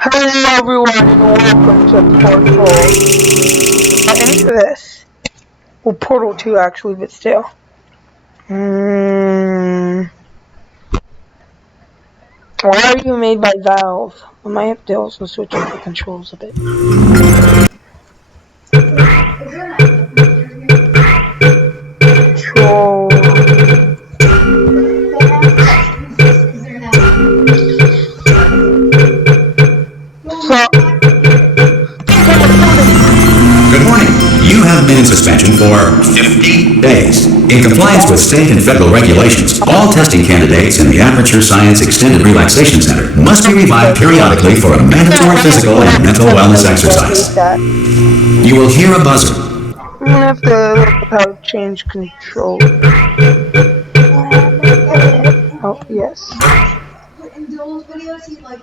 Hello everyone and welcome to Portal. Into this. Well, Portal 2 actually, but still. Why are you made by Valve? I might have to also switch up the controls a bit. Control. Good morning. You have been in suspension for 50 days. In compliance with state and federal regulations, all testing candidates in the Aperture Science Extended Relaxation Center must be revived periodically for a mandatory physical and mental wellness exercise. You will hear a buzzer. I'm gonna have to look up how to change control. Oh, yes. In Joel's videos, he's like,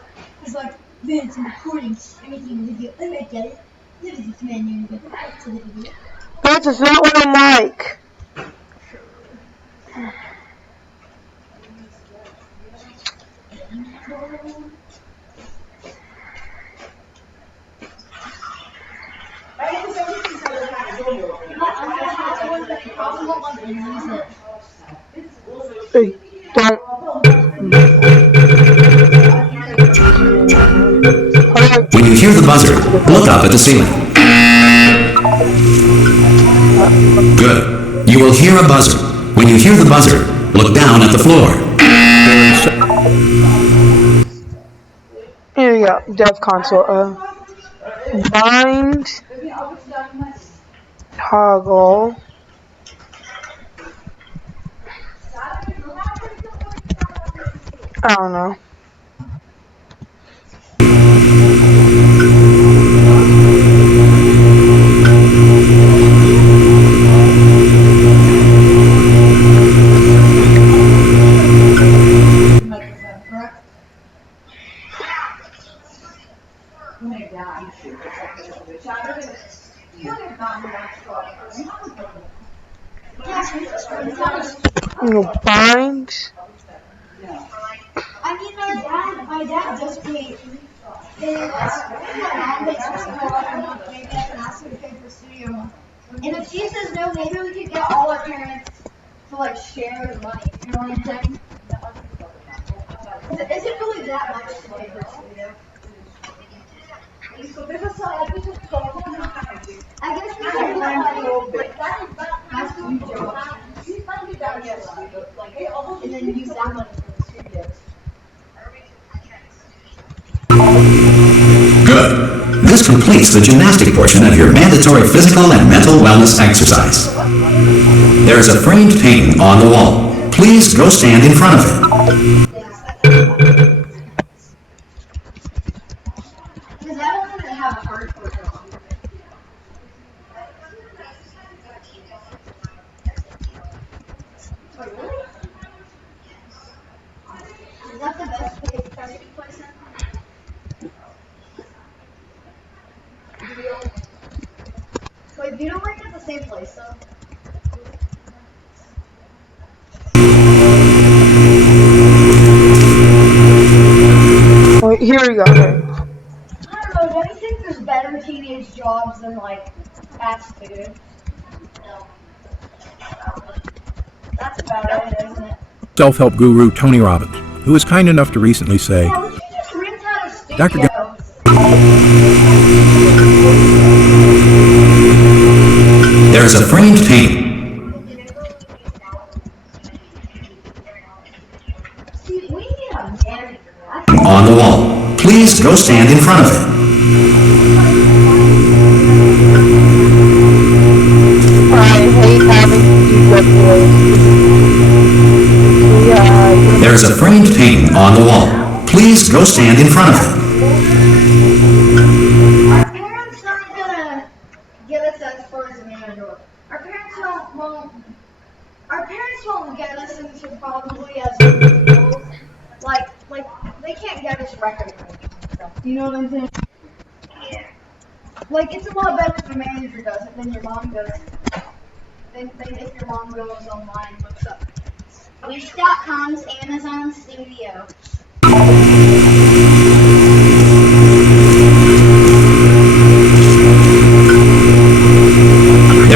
Vince, I'm recording anything video. I might get it. Look at this man here. To the video. That's not what I'm like. Hey, don't. When you hear the buzzer, look up at the ceiling. Good. You will hear a buzzer. When you hear the buzzer, look down at the floor. Here we go. Dev console. Bind. Toggle. I don't know. Bind. I mean, my dad just paid. My mom makes us go up a month. Maybe I can ask her to pay for studio month. And if she says no, maybe we could get all our parents to like share the money. You know what I'm saying? Is it really that much to pay for studio? I guess we can learn and then use that money for the studios. Good. This completes the gymnastic portion of your mandatory physical and mental wellness exercise. There is a framed painting on the wall. Please go stand in front of it. Because I don't really have a hard on. Is that the best testing place in? Wait, you don't work at the same place though? Wait, here we go. I don't know, don't you think there's better teenage jobs than like fast food? No. That's about it, isn't it? Self-help guru Tony Robbins, who was kind enough to recently say, Yeah, we should just rent out a studio. Dr. There is a framed painting See, we need a manager. on the wall. Please go stand in front of it. I hate having to do videos. Yeah. There is a framed painting on the wall. Please go stand in front of it. Our parents aren't gonna get us as far as a manager. Our parents won't get us into probably as like they can't get us record stuff. You know what I'm saying? Yeah. Like it's a lot better if a manager does it than your mom does it. Then if your mom goes online and looks up. Wish.com's Amazon Studio.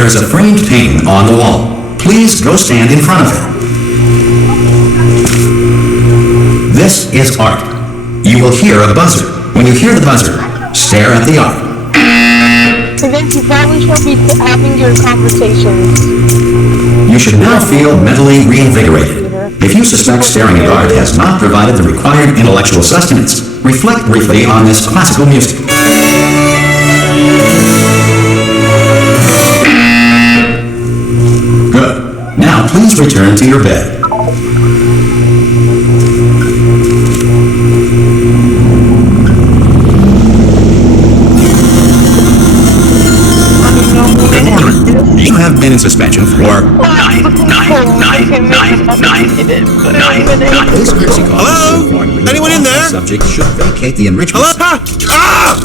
There's a framed painting on the wall. Please go stand in front of it. This is art. You will hear a buzzer. When you hear the buzzer, stare at the art. And then you probably should be having your conversations. You should now feel mentally reinvigorated. If you suspect staring at art has not provided the required intellectual sustenance, reflect briefly on this classical music. Good. Now please return to your bed. Good morning. You have been in suspension for 9. This courtesy call Hello? is to inform you Anyone in that there? the subject should vacate the enrichment. Hello?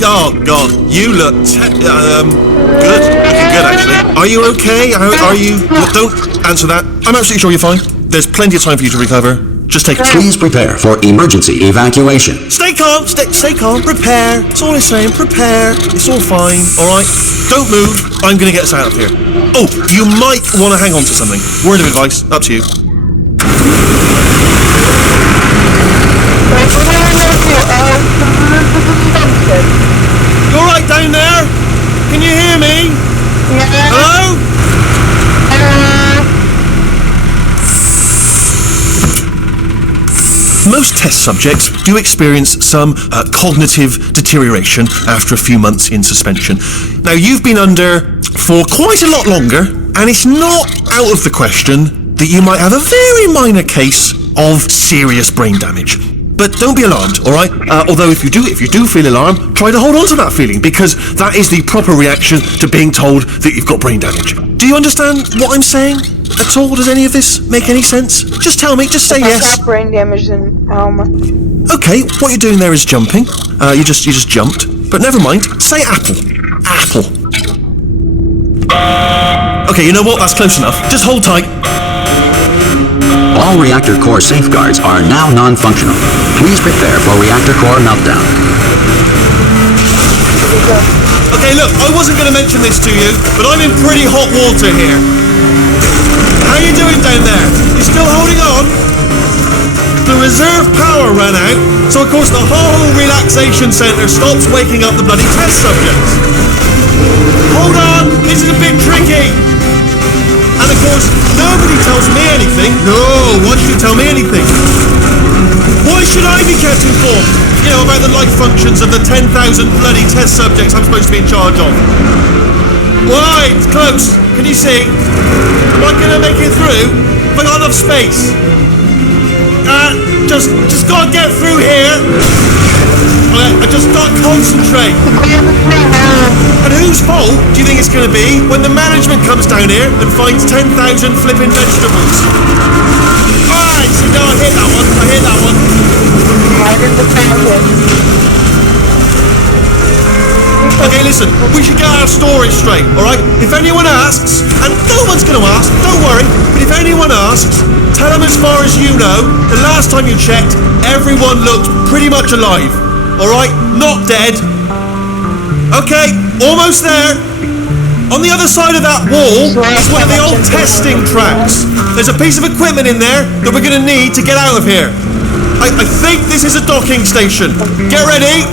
God, you look good. Looking good, actually. Are you okay? Are you? Look, don't answer that. I'm absolutely sure you're fine. There's plenty of time for you to recover. Just take it. Please prepare for emergency evacuation. Stay calm. Stay calm. Prepare. That's all I'm saying. Prepare. It's all fine. All right. Don't move. I'm gonna get us out of here. Oh, you might want to hang on to something. Word of advice. Up to you. You all right down there? Can you hear me? Hello? Most test subjects do experience some cognitive deterioration after a few months in suspension. Now, you've been under for quite a lot longer, and it's not out of the question that you might have a very minor case of serious brain damage. But don't be alarmed, all right? Although if you do feel alarmed, try to hold on to that feeling, because that is the proper reaction to being told that you've got brain damage. Do you understand what I'm saying at all? Does any of this make any sense? Just tell me, just say yes. I got brain damage and Okay, what you're doing there is jumping. You just jumped. But never mind. Say apple. Apple. Okay, you know what? That's close enough. Just hold tight. All reactor core safeguards are now non-functional. Please prepare for reactor core meltdown. Okay, look, I wasn't going to mention this to you, but I'm in pretty hot water here. How you doing down there? You still holding on? The reserve power ran out, so of course the whole relaxation centre stops waking up the bloody test subjects. Hold on, this is a bit tricky. And of course, nobody tells me anything. No, why should you tell me anything? Why should I be kept informed? You know, about the life functions of the 10,000 bloody test subjects I'm supposed to be in charge of. Why? It's close. Can you see? Am I gonna make it through? Have I got enough space? Just gotta get through here. I just gotta concentrate. And whose fault do you think it's gonna be when the management comes down here and finds 10,000 flipping vegetables? Alright, so now I hit that one. Okay, listen, we should get our story straight, alright? If anyone asks, and no one's gonna ask, don't worry, but if anyone asks, tell them as far as you know, the last time you checked, everyone looked pretty much alive, alright? Not dead. Okay, almost there. On the other side of that wall is one of the old testing tracks. There's a piece of equipment in there that we're gonna need to get out of here. I think this is a docking station. Get ready.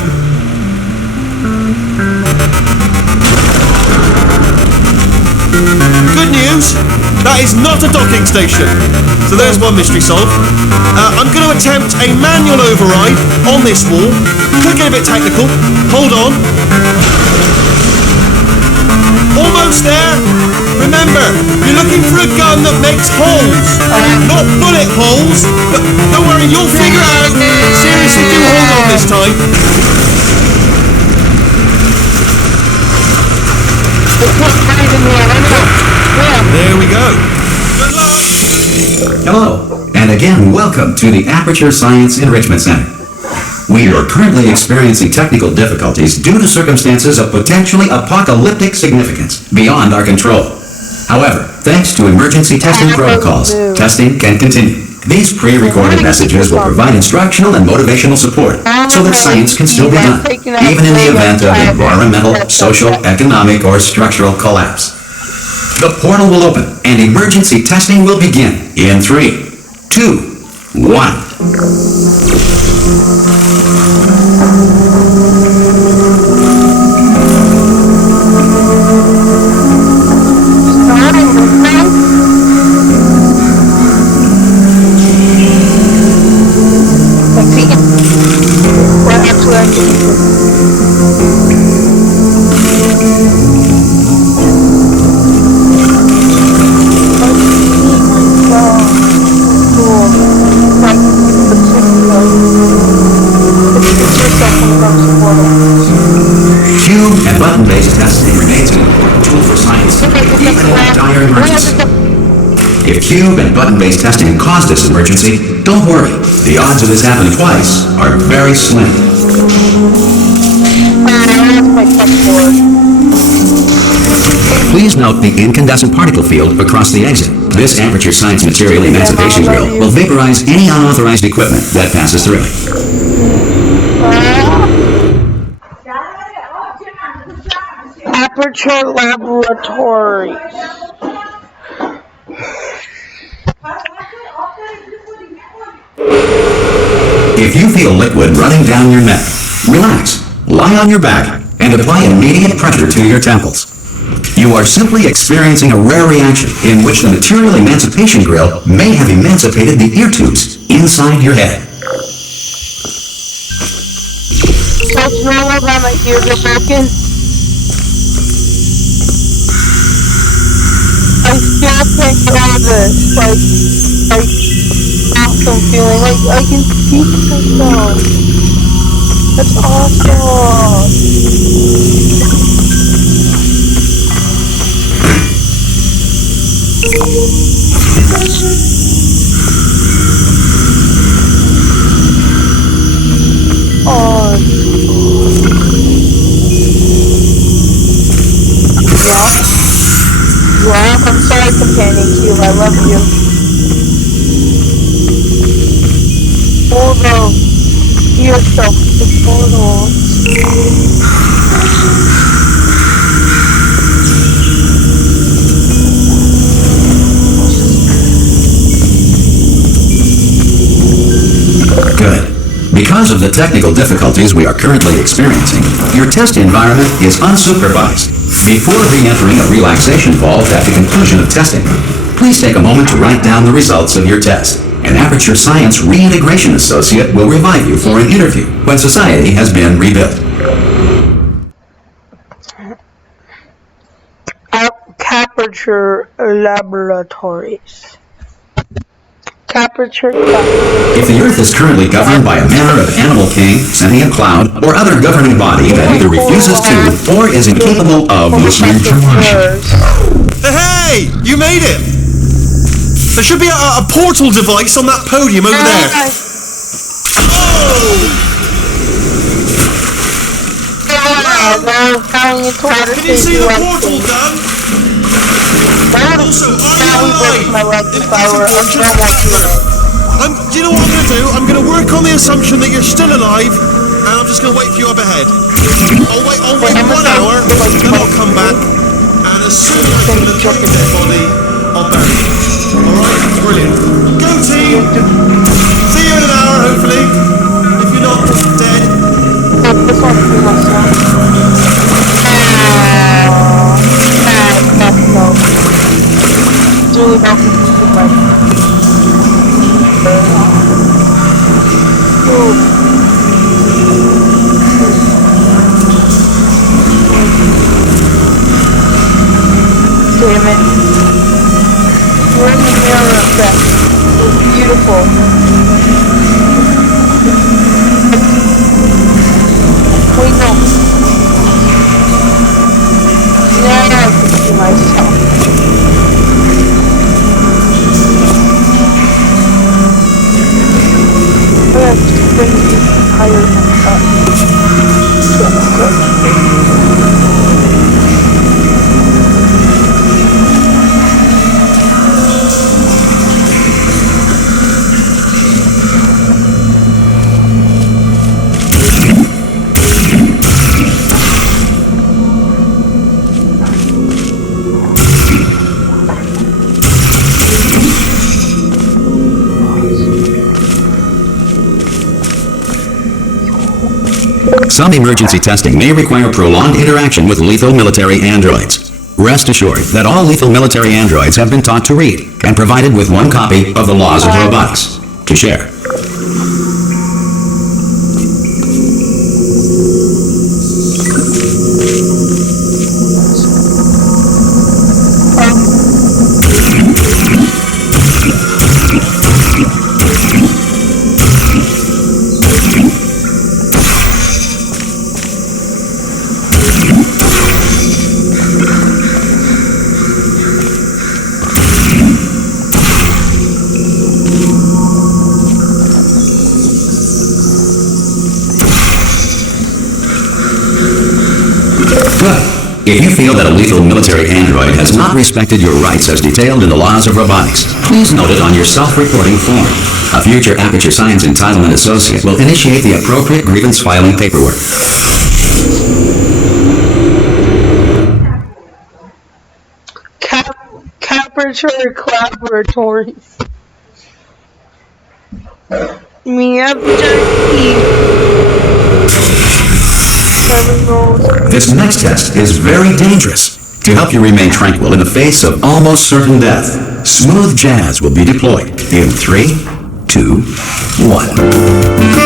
Good news, that is not a docking station. So there's one mystery solved. I'm going to attempt a manual override on this wall. Could get a bit technical. Hold on. Almost there. Remember, you're looking for a gun that makes holes. Not bullet holes, but don't worry, you'll figure it out. Seriously, do hold on this time. There we go. Good luck. Hello, and again, welcome to the Aperture Science Enrichment Center. We are currently experiencing technical difficulties due to circumstances of potentially apocalyptic significance beyond our control. However, thanks to emergency testing protocols, testing can continue. These pre-recorded messages will provide instructional and motivational support so that science can still be done, even in the event of environmental, social, economic, or structural collapse. The portal will open and emergency testing will begin in 3, 2, 1. Starting the thing. Well, actually, I think Cube and button-based testing remains an important tool for science, even in a dire emergency. If cube and button-based testing caused this emergency, don't worry. The odds of this happening twice are very slim. Please note the incandescent particle field across the exit. This Aperture Science Material Emancipation Grill will vaporize any unauthorized equipment that passes through it. Aperture Laboratories. If you feel liquid running down your neck, relax, lie on your back, and apply immediate pressure to your temples. You are simply experiencing a rare reaction in which the Material Emancipation Grill may have emancipated the ear tubes inside your head. So it's normal that my ears are broken. I still can't get out of this. Like awesome feeling. Like I can see myself. That's awesome. Oh. Yeah, I'm sorry, Companion Cube. I love you. Although, yourself the portal. Good. Because of the technical difficulties we are currently experiencing, your test environment is unsupervised. Before re-entering a relaxation vault at the conclusion of testing, please take a moment to write down the results of your test. An Aperture Science Reintegration Associate will revive you for an interview when society has been rebuilt. Aperture Laboratories. Aperture. If the Earth is currently governed by a manner of animal king, sentient cloud, or other governing body that either refuses to or is incapable of listening to us. Hey! You made it! There should be a portal device on that podium over there. Oh! Can you see the portal, Dan? Also, are you alive? If possible, just confirm. Do you know what I'm going to do? I'm going to work on the assumption that you're still alive, and I'm just going to wait for you up ahead. I'll wait 1 hour, then I'll come back, and as soon as I can locate your dead body, I'll bury you. Alright? Brilliant. Go team! See you in an hour, hopefully. If you're not dead. Really not damn it. We're in the mirror effect. It's beautiful. Wait, no. Now I can see myself. Some emergency testing may require prolonged interaction with lethal military androids. Rest assured that all lethal military androids have been taught to read and provided with one copy of the Laws of Robotics to share. If you feel that a lethal military android has not respected your rights as detailed in the Laws of Robotics, please note it on your self-reporting form. A future Aperture Science Entitlement Associate will initiate the appropriate grievance filing paperwork. Aperture Laboratories. Me This next test is very dangerous. To help you remain tranquil in the face of almost certain death, smooth jazz will be deployed in 3, 2, 1.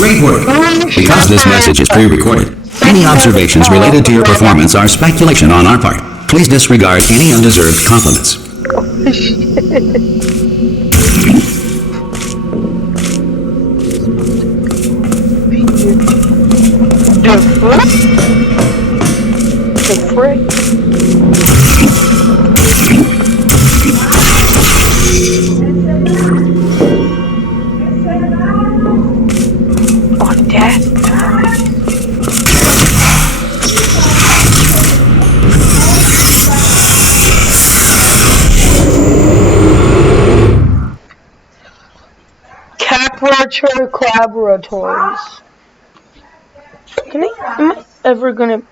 Great work! Because this message is pre-recorded, any observations related to your performance are speculation on our part. Please disregard any undeserved compliments. The frick? Aperture Laboratories. Am I ever gonna...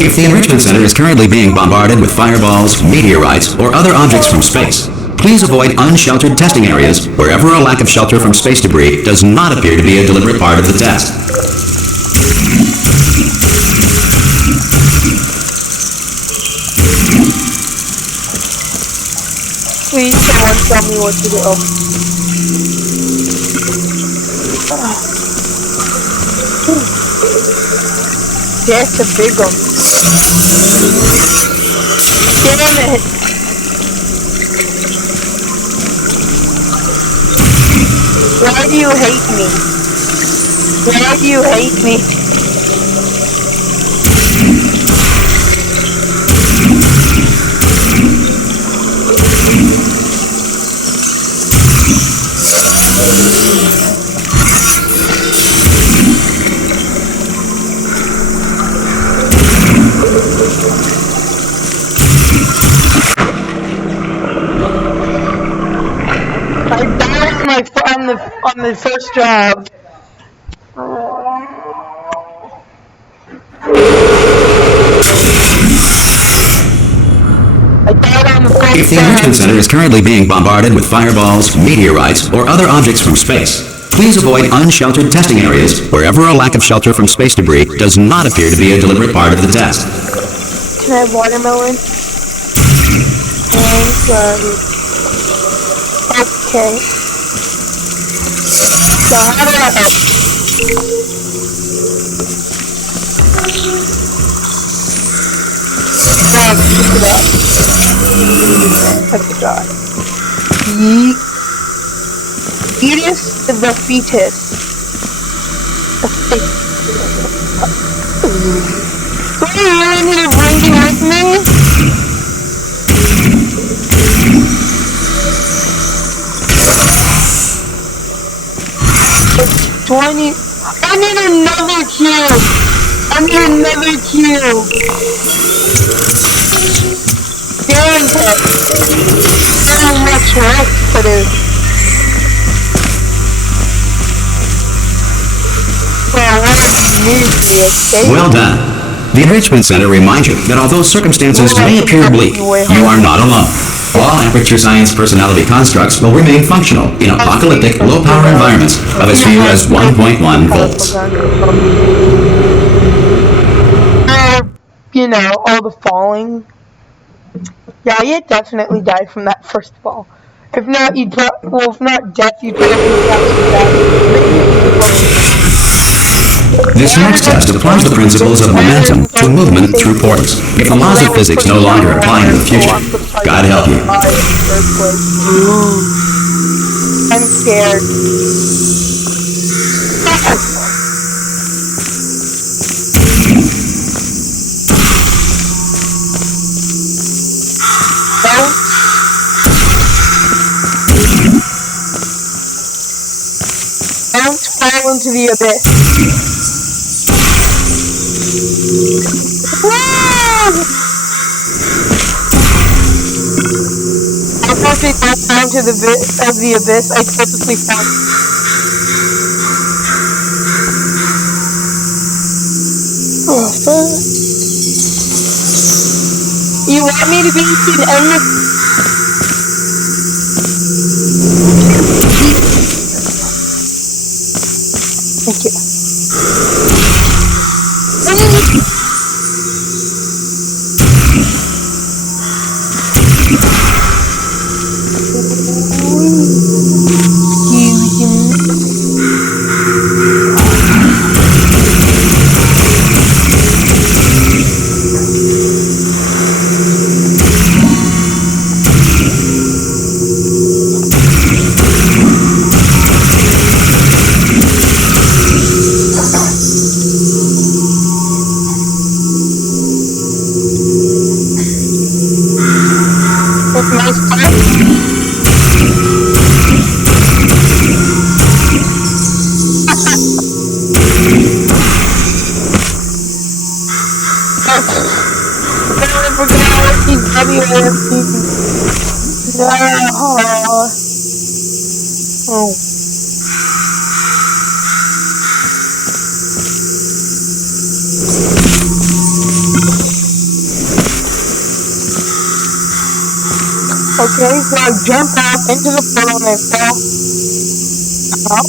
If the Enrichment Center is currently being bombarded with fireballs, meteorites, or other objects from space, please avoid unsheltered testing areas wherever a lack of shelter from space debris does not appear to be a deliberate part of the test. Please, someone tell me what to do. That's a big one. Damn it! Why do you hate me? Why do you hate me? I died on the first job. If the enrichment center is currently being bombarded with fireballs, meteorites, or other objects from space, please avoid unsheltered testing areas wherever a lack of shelter from space debris does not appear to be a deliberate part of the test. Can I have watermelon? Okay. So how do I help? Pick it up. I forgot. Fetus the fetus. Do you really need to bring it with me? Do I need another cube! I need another cube! Damn it! So much work to do. Well done. The Enrichment Center reminds you that although circumstances may appear bleak, you are not alone. All Aperture Science personality constructs will remain functional in apocalyptic, low-power environments of as few as 1.1 volts. You know, all the falling. Yeah, you'd definitely die from that first fall. If not, if not death, you'd probably die. This next test applies the principles of momentum to movement through portals. If the laws of physics no longer apply in the future, God help you. I'm scared. Don't fall into the abyss. I purposely fell down to the abyss. I purposely fell. Oh, fuck. You want me to be an endless? Thank you. Oh. Okay, so I jump off into the pool and I fell out.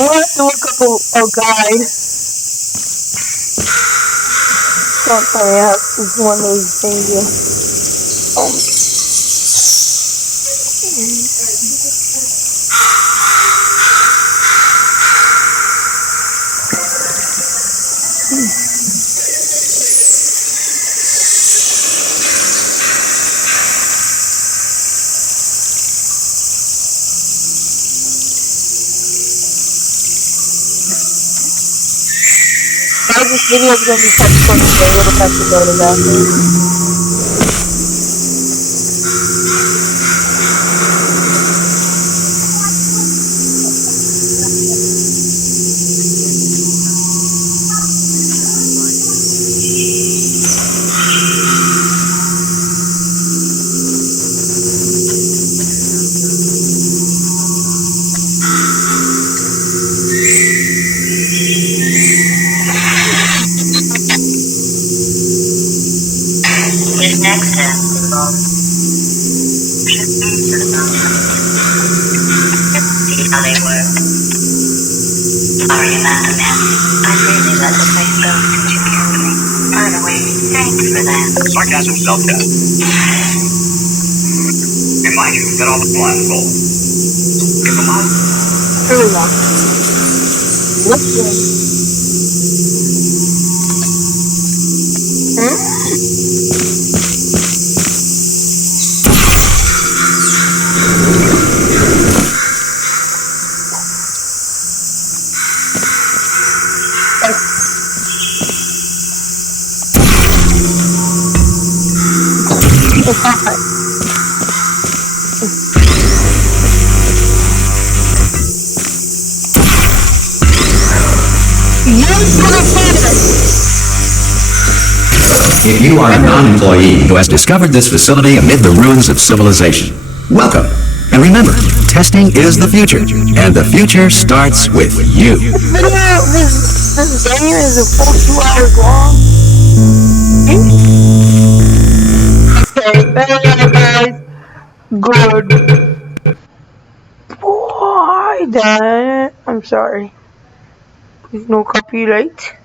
I have to look up a guide. Don't tell me this is one of those things this video is going to be cut short, so you'll have to go to the bathroom. how they were. Sorry about the mess. I really let the place go too carefully. By the way, thanks for that. Sarcasm self-test. And mind you, get all the blinds full. Give them up. Here we go. What's this? If you are a non-employee who has discovered this facility amid the ruins of civilization, welcome. And remember, testing is the future, and the future starts with you. This game is a full 2 hours long. Okay, guys. Good. Why, damn it. I'm sorry. Please no copyright.